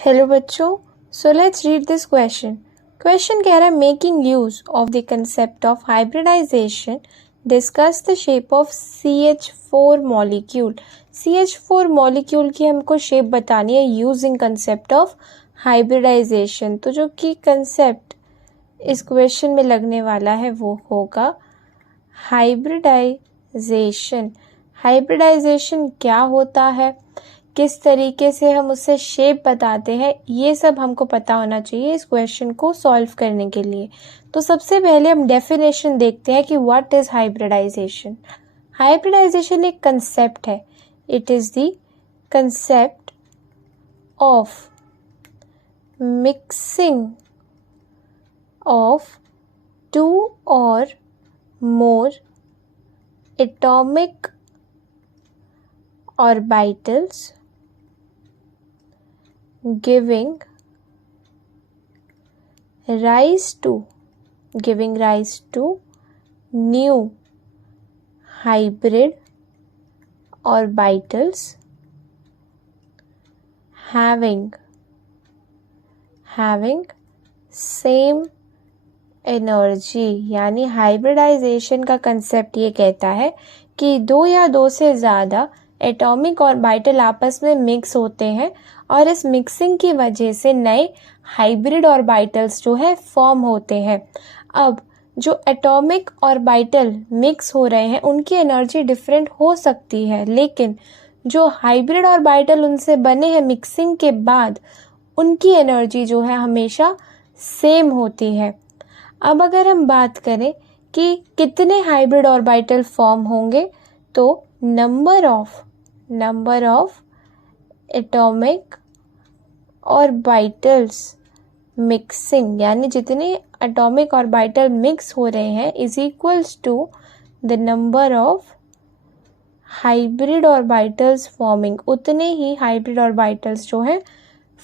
Hello बच्चों, so let's read this question. Question कह रहा है making use of the concept of hybridisation discuss the shape of CH4 molecule. CH4 molecule की हमको shape बतानी है यूजिंग कंसेप्ट ऑफ हाइब्रिडाइजेशन। तो जो कि कंसेप्ट इस क्वेश्चन में लगने वाला है वो होगा हाइब्रिडाइजेशन। हाइब्रिडाइजेशन क्या होता है, किस तरीके से हम उससे शेप बताते हैं, ये सब हमको पता होना चाहिए इस क्वेश्चन को सॉल्व करने के लिए। तो सबसे पहले हम डेफिनेशन देखते हैं कि व्हाट इज हाइब्रिडाइजेशन। हाइब्रिडाइजेशन एक कंसेप्ट है। It is the concept of mixing of two और more atomic orbitals giving rise to new hybrid orbitals having same energy. यानी हाइब्रिडाइजेशन का कंसेप्ट ये कहता है कि दो या दो से ज़्यादा एटॉमिक ऑर्बिटल आपस में मिक्स होते हैं और इस मिक्सिंग की वजह से नए हाइब्रिड ऑर्बिटल्स जो है फॉर्म होते हैं। अब जो एटॉमिक ऑर्बिटल मिक्स हो रहे हैं उनकी एनर्जी डिफरेंट हो सकती है, लेकिन जो हाइब्रिड ऑर्बिटल उनसे बने हैं मिक्सिंग के बाद उनकी एनर्जी जो है हमेशा सेम होती है। अब अगर हम बात करें कि कितने हाइब्रिड ऑर्बिटल फॉर्म होंगे, तो number of atomic orbitals mixing, यानी जितने एटॉमिक ऑर्बिटल मिक्स हो रहे हैं is equals to the number of hybrid orbitals forming. उतने ही हाइब्रिड ऑर्बिटल्स जो है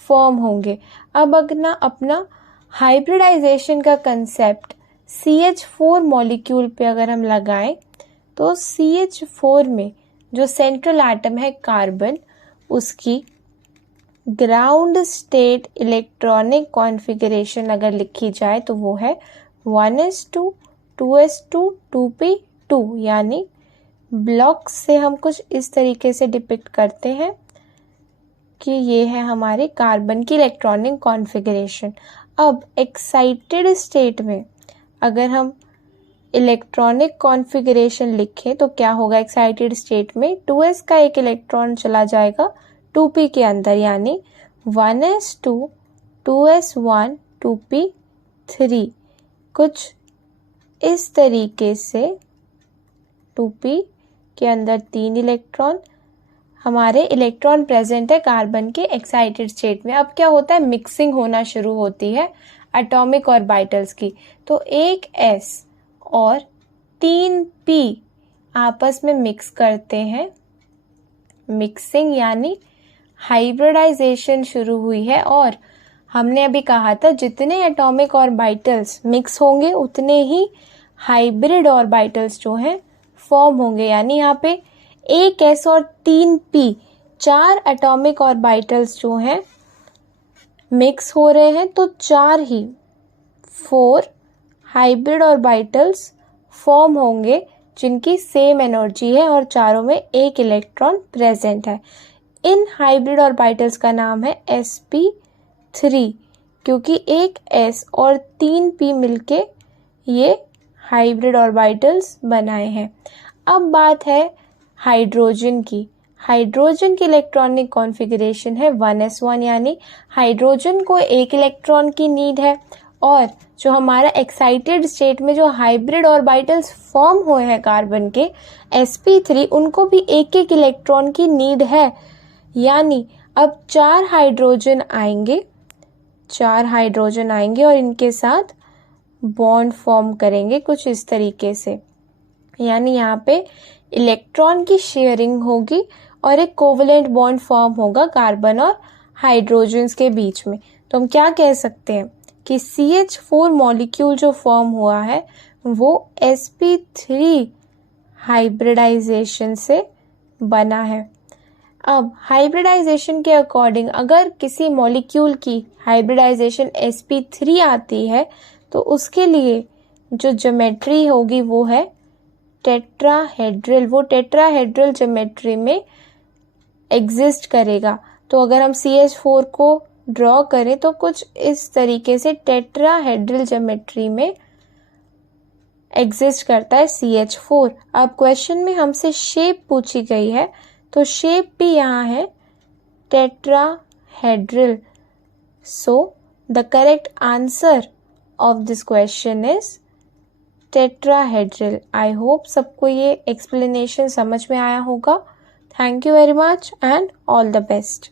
फॉर्म होंगे। अब अपना हाइब्रिडाइजेशन का कंसेप्ट CH4 मॉलिक्यूल पे अगर हम लगाएं तो CH4 में जो सेंट्रल एटम है कार्बन, उसकी ग्राउंड स्टेट इलेक्ट्रॉनिक कॉन्फ़िगरेशन अगर लिखी जाए तो वो है 1s2 2s2 2p2। यानी ब्लॉक से हम कुछ इस तरीके से डिपिक्ट करते हैं कि ये है हमारे कार्बन की इलेक्ट्रॉनिक कॉन्फ़िगरेशन। अब एक्साइटेड स्टेट में अगर हम इलेक्ट्रॉनिक कॉन्फ़िगरेशन लिखें तो क्या होगा, एक्साइटेड स्टेट में 2s का एक इलेक्ट्रॉन चला जाएगा 2p के अंदर, यानी 1s2 2s1 2p3। कुछ इस तरीके से 2p के अंदर 3 इलेक्ट्रॉन हमारे इलेक्ट्रॉन प्रेजेंट है कार्बन के एक्साइटेड स्टेट में। अब क्या होता है, मिक्सिंग होना शुरू होती है एटॉमिक ऑर्बिटल्स की। तो एक S और 3 P आपस में मिक्स करते हैं। मिक्सिंग यानी हाइब्रिडाइजेशन शुरू हुई है। और हमने अभी कहा था जितने एटॉमिक ऑर्बिटल्स मिक्स होंगे उतने ही हाइब्रिड ऑर्बिटल्स जो हैं फॉर्म होंगे। यानी यहाँ पे एक S और 3 P 4 एटॉमिक ऑर्बिटल्स जो हैं मिक्स हो रहे हैं, तो 4 हाइब्रिड ऑर्बिटल्स फॉर्म होंगे जिनकी सेम एनर्जी है और चारों में एक इलेक्ट्रॉन प्रेजेंट है। इन हाइब्रिड ऑर्बिटल्स का नाम है sp3, क्योंकि एक S और 3 P मिलके ये हाइब्रिड ऑर्बिटल्स बनाए हैं। अब बात है हाइड्रोजन की। हाइड्रोजन की इलेक्ट्रॉनिक कॉन्फ़िगरेशन है 1s1, यानी हाइड्रोजन को एक इलेक्ट्रॉन की नीड है। और जो हमारा एक्साइटेड स्टेट में जो हाइब्रिड ऑर्बिटल्स फॉर्म हुए हैं कार्बन के sp3, उनको भी एक एक इलेक्ट्रॉन की नीड है। यानी अब 4 हाइड्रोजन आएंगे और इनके साथ बॉन्ड फॉर्म करेंगे कुछ इस तरीके से। यानी यहाँ पे इलेक्ट्रॉन की शेयरिंग होगी और एक कोवेलेंट बॉन्ड फॉर्म होगा कार्बन और हाइड्रोजन्स के बीच में। तो हम क्या कह सकते हैं कि CH4 मॉलिक्यूल जो फॉर्म हुआ है वो sp3 हाइब्रिडाइजेशन से बना है। अब हाइब्रिडाइजेशन के अकॉर्डिंग अगर किसी मॉलिक्यूल की हाइब्रिडाइजेशन sp3 आती है तो उसके लिए जो ज्योमेट्री होगी वो है टेट्राहेड्रल, वो टेट्राहेड्रल ज्योमेट्री में एग्जिस्ट करेगा। तो अगर हम CH4 को ड्रॉ करें तो कुछ इस तरीके से टेट्राहेड्रल ज्योमेट्री में एग्जिस्ट करता है CH4। अब क्वेश्चन में हमसे शेप पूछी गई है तो शेप भी यहाँ है tetrahedral. So the correct answer of this question is tetrahedral. I hope सबको ये एक्सप्लेनेशन समझ में आया होगा। Thank you very much and all the best.